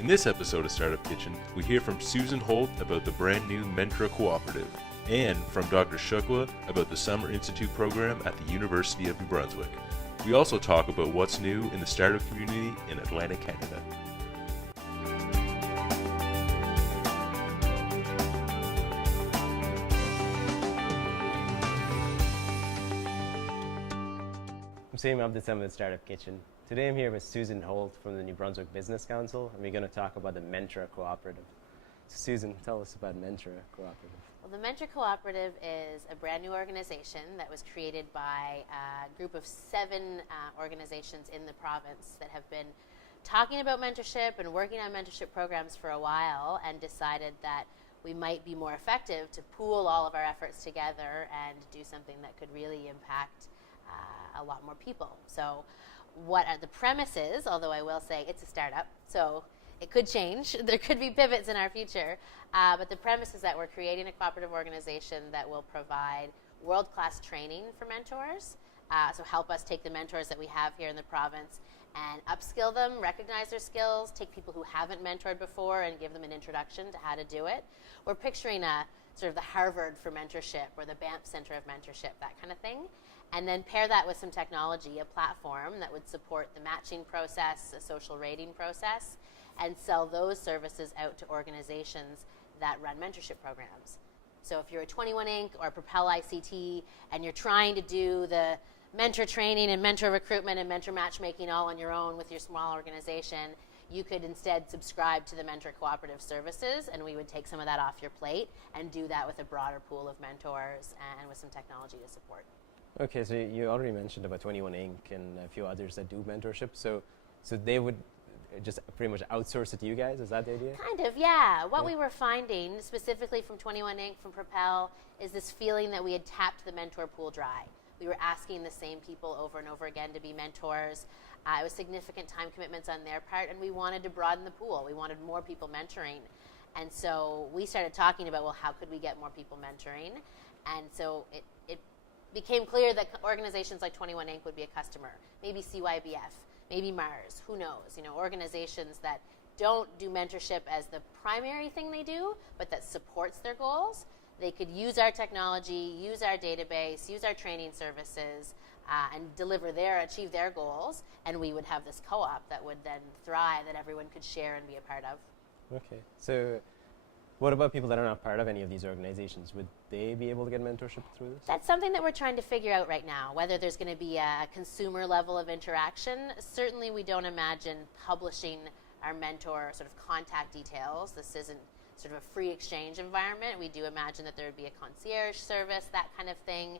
In this episode of Startup Kitchen, we hear from Susan Holt about the brand new Mentra Co-operative, and from Dr. Shukla about the Summer Institute program at the University of New Brunswick. We also talk about what's new in the startup community in Atlantic Canada. I'm Sam of the Summit Startup Kitchen. Today I'm here with Susan Holt from the New Brunswick Business Council, and we're going to talk about the Mentra Co-operative. So Susan, tell us about Mentra Co-operative. Well, the Mentra Co-operative is a brand new organization that was created by a group of 7 organizations in the province that have been talking about mentorship and working on mentorship programs for a while, and decided that we might be more effective to pool all of our efforts together and do something that could really impact a lot more people. So what are the premises, although I will say it's a startup, so it could change. There could be pivots in our future. But the premise is that we're creating a cooperative organization that will provide world-class training for mentors. So help us take the mentors that we have here in the province and upskill them, recognize their skills, take people who haven't mentored before and give them an introduction to how to do it. We're picturing a sort of the Harvard for mentorship or the Banff Center of Mentorship, that kind of thing. And then pair that with some technology, a platform that would support the matching process, a social rating process, and sell those services out to organizations that run mentorship programs. So if you're a 21 Inc. or Propel ICT and you're trying to do the mentor training and mentor recruitment and mentor matchmaking all on your own with your small organization, you could instead subscribe to the Mentor Cooperative services, and we would take some of that off your plate and do that with a broader pool of mentors and with some technology to support. Okay, so you already mentioned about 21 Inc. and a few others that do mentorship. So they would just pretty much outsource it to you guys? Is that the idea? Kind of, yeah. What we were finding, specifically from 21 Inc., from Propel, is this feeling that we had tapped the mentor pool dry. We were asking the same people over and over again to be mentors. It was significant time commitments on their part, and we wanted to broaden the pool. We wanted more people mentoring. And so we started talking about, well, how could we get more people mentoring? And so it became clear that organizations like 21 Inc. would be a customer. Maybe CYBF, maybe Mars, who knows? You know, organizations that don't do mentorship as the primary thing they do, but that supports their goals. They could use our technology, use our database, use our training services, and achieve their goals, and we would have this co-op that would then thrive, that everyone could share and be a part of. Okay, so what about people that are not part of any of these organizations? Would they be able to get mentorship through this? That's something that we're trying to figure out right now, whether there's going to be a consumer level of interaction. Certainly we don't imagine publishing our mentor sort of contact details. This isn't sort of a free exchange environment. We do imagine that there would be a concierge service, that kind of thing.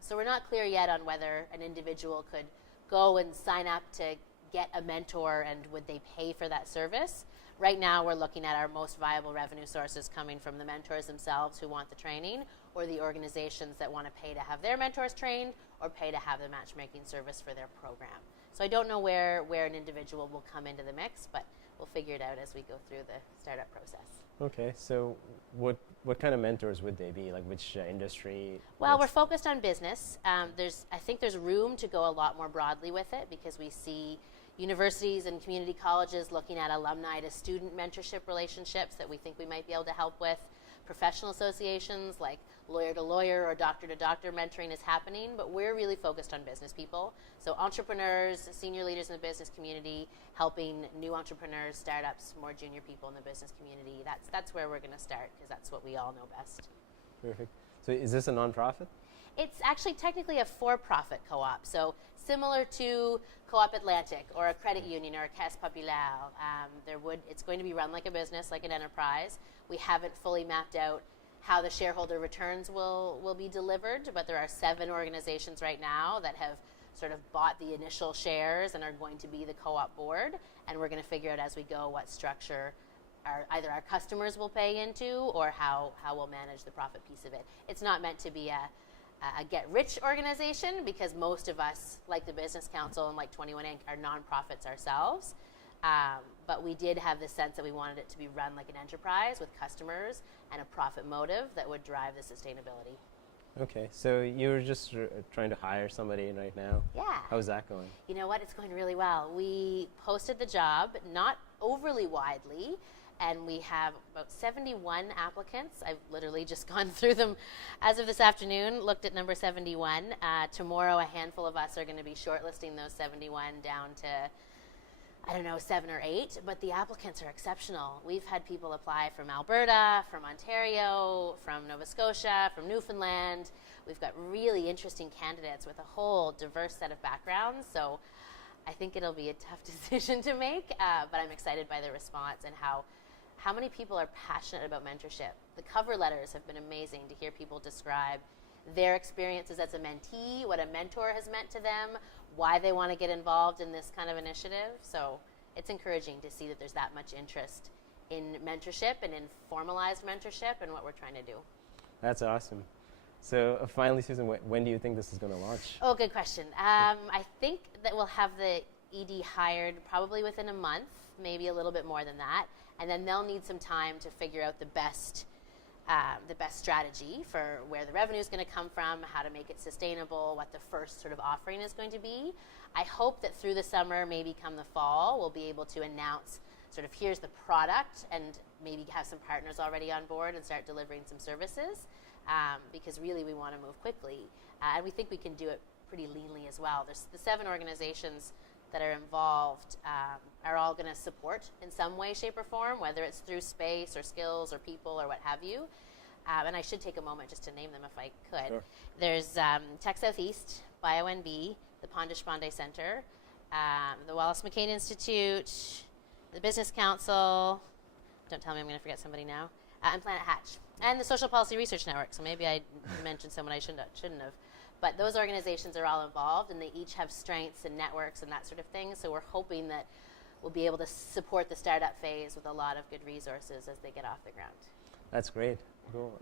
So we're not clear yet on whether an individual could go and sign up to get a mentor, and would they pay for that service. Right now we're looking at our most viable revenue sources coming from the mentors themselves who want the training, or the organizations that want to pay to have their mentors trained or pay to have the matchmaking service for their program. So I don't know where an individual will come into the mix, but we'll figure it out as we go through the startup process. Okay, so what kind of mentors would they be? Like which industry? Well, we're focused on business. I think there's room to go a lot more broadly with it, because we see universities and community colleges looking at alumni to student mentorship relationships that we think we might be able to help with. Professional associations like lawyer to lawyer or doctor to doctor mentoring is happening, but we're really focused on business people. So entrepreneurs, senior leaders in the business community, helping new entrepreneurs, startups, more junior people in the business community. That's where we're going to start, because that's what we all know best. Perfect. So is this a nonprofit? It's actually technically a for-profit co-op, so similar to Co-op Atlantic or a credit union or a Caisse Populaire. It's going to be run like a business, like an enterprise. We haven't fully mapped out how the shareholder returns will be delivered, but there are 7 organizations right now that have sort of bought the initial shares and are going to be the co-op board, and we're going to figure out as we go what structure either our customers will pay into or how we'll manage the profit piece of it. It's not meant to be a get-rich organization, because most of us, like the Business Council and like 21 Inc., are nonprofits ourselves. But we did have the sense that we wanted it to be run like an enterprise with customers and a profit motive that would drive the sustainability. Okay, so you're just trying to hire somebody right now. Yeah. How's that going? You know what? It's going really well. We posted the job, not overly widely, and we have about 71 applicants. I've literally just gone through them as of this afternoon, looked at number 71. Tomorrow, a handful of us are going to be shortlisting those 71 down to, I don't know, 7 or 8, but the applicants are exceptional. We've had people apply from Alberta, from Ontario, from Nova Scotia, from Newfoundland. We've got really interesting candidates with a whole diverse set of backgrounds, so I think it'll be a tough decision to make, but I'm excited by the response and how many people are passionate about mentorship. The cover letters have been amazing to hear people describe their experiences as a mentee, what a mentor has meant to them, why they want to get involved in this kind of initiative. So it's encouraging to see that there's that much interest in mentorship and in formalized mentorship and what we're trying to do. That's awesome. So finally, Susan, when do you think this is going to launch? Oh, good question. I think that we'll have the ED hired probably within a month, maybe a little bit more than that, and then they'll need some time to figure out the best strategy for where the revenue is going to come from, how to make it sustainable, what the first sort of offering is going to be. I hope that through the summer, maybe come the fall, we'll be able to announce sort of here's the product and maybe have some partners already on board and start delivering some services, because really we want to move quickly. And we think we can do it pretty leanly as well. There's the 7 organizations that are involved are all going to support in some way, shape, or form, whether it's through space or skills or people or what have you. And I should take a moment just to name them if I could. Sure. There's Tech Southeast, BioNB, the Pondish Bondi Center, the Wallace McCain Institute, the Business Council, don't tell me I'm going to forget somebody now, and Planet Hatch, and the Social Policy Research Network. So maybe I mentioned someone I shouldn't have. But those organizations are all involved, and they each have strengths and networks and that sort of thing. So we're hoping that we'll be able to support the startup phase with a lot of good resources as they get off the ground. That's great. Cool.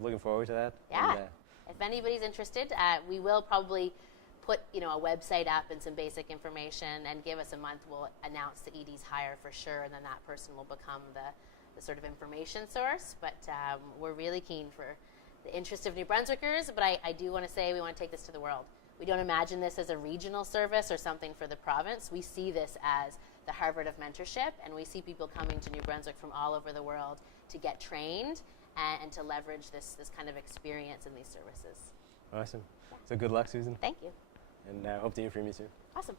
Looking forward to that. Yeah. And, if anybody's interested, we will probably put a website up and some basic information, and give us a month. We'll announce the ED's hire for sure, and then that person will become the sort of information source. But we're really keen for the interest of New Brunswickers, but I do want to say we want to take this to the world. We don't imagine this as a regional service or something for the province. We see this as the Harvard of mentorship, and we see people coming to New Brunswick from all over the world to get trained and to leverage this kind of experience in these services. awesome. So good luck, Susan. Thank you. And hope to hear from you soon. Awesome.